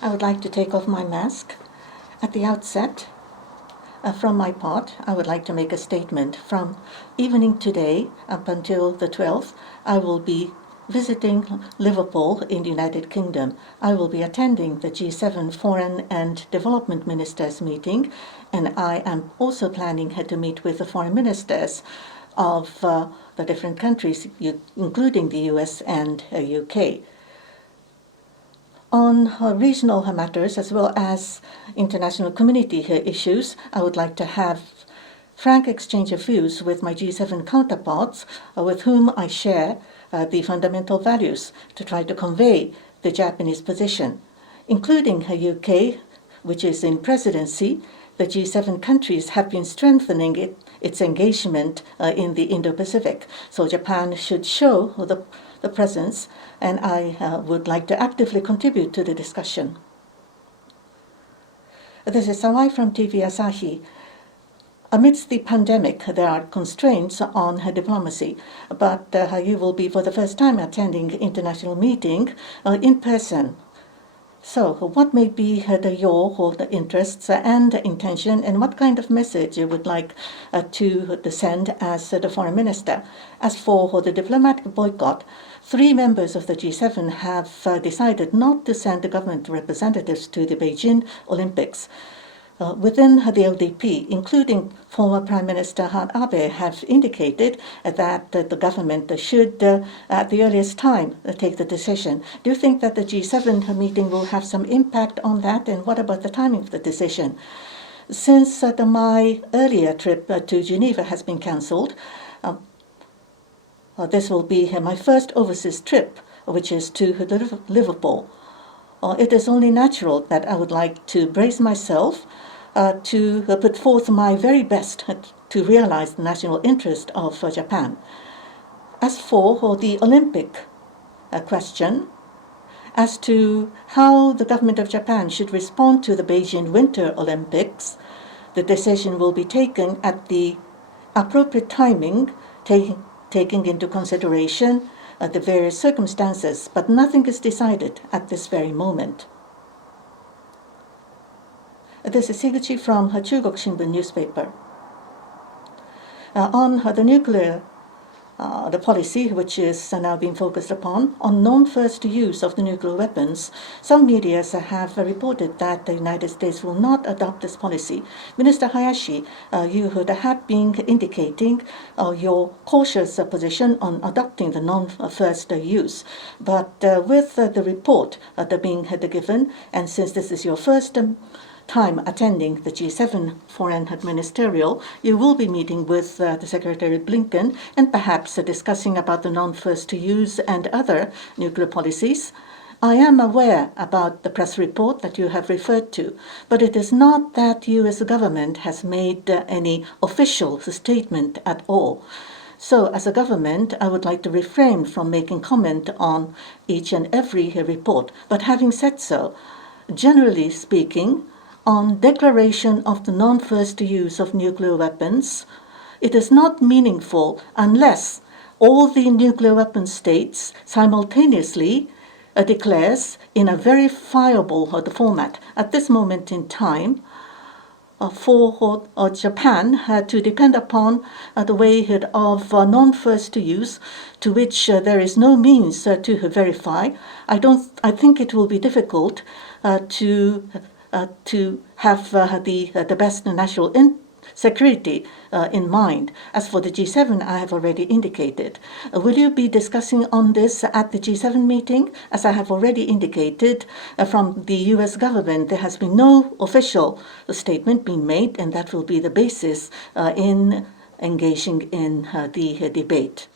I would like to take off my mask. At the outset, from my part, I would like to make a statement. From evening today up until the 12th, I will be visiting Liverpool in the United Kingdom. I will be attending the G7 Foreign and Development Ministers meeting, and I am also planning to meet with the foreign ministers of the different countries, including the US and UK. On regional matters as well as international community issues, I would like to have frank exchange of views with my G7 counterparts, with whom I share the fundamental values to try to convey the Japanese position. Including UK, which is in presidency, the G7 countries have been strengthening its engagement in the Indo-Pacific. So Japan should show the presence, and I would like to actively contribute to the discussion. This is Sawai from TV Asahi. Amidst the pandemic, there are constraints on diplomacy, but you will be for the first time attending international meeting in person. So, what may be your interests and intention, and what kind of message you would like to send as the foreign minister? As for the diplomatic boycott, 3 members of the G7 have decided not to send the government representatives to the Beijing Olympics. Within the LDP, including former Prime Minister Abe, have indicated that the government should, at the earliest time, take the decision. Do you think that the G7 meeting will have some impact on that, and what about the timing of the decision? Since my earlier trip to Geneva has been cancelled, this will be my first overseas trip, which is to Liverpool. It is only natural that I would like to brace myself to put forth my very best to realize the national interest of Japan. As for the Olympic question, as to how the government of Japan should respond to the Beijing Winter Olympics, the decision will be taken at the appropriate timing, taking into consideration the various circumstances, but nothing is decided at this very moment. This is Higuchi from Chugok Shimbun newspaper. On the nuclear the policy, which is now being focused upon, on non-first use of the nuclear weapons, some media have reported that the United States will not adopt this policy. Minister Hayashi, you have been indicating your cautious position on adopting the non-first use. But with the report being given, and since this is your first time attending the G7 Foreign Ministerial, you will be meeting with the Secretary Blinken and perhaps discussing about the non-first use and other nuclear policies. I am aware about the press report that you have referred to, but it is not that U.S. government has made any official statement at all. So, as a government, I would like to refrain from making comment on each and every report. But having said so, generally speaking, on declaration of the non-first use of nuclear weapons, it is not meaningful unless all the nuclear weapon states simultaneously declares in a verifiable format. At this moment in time, for Japan to depend upon the way of non-first use, to which there is no means to verify, I think it will be difficult to have the best national security in mind. As for the G7, I have already indicated. Will you be discussing on this at the G7 meeting? As I have already indicated, from the U.S. government, there has been no official statement being made, and that will be the basis in engaging in the debate.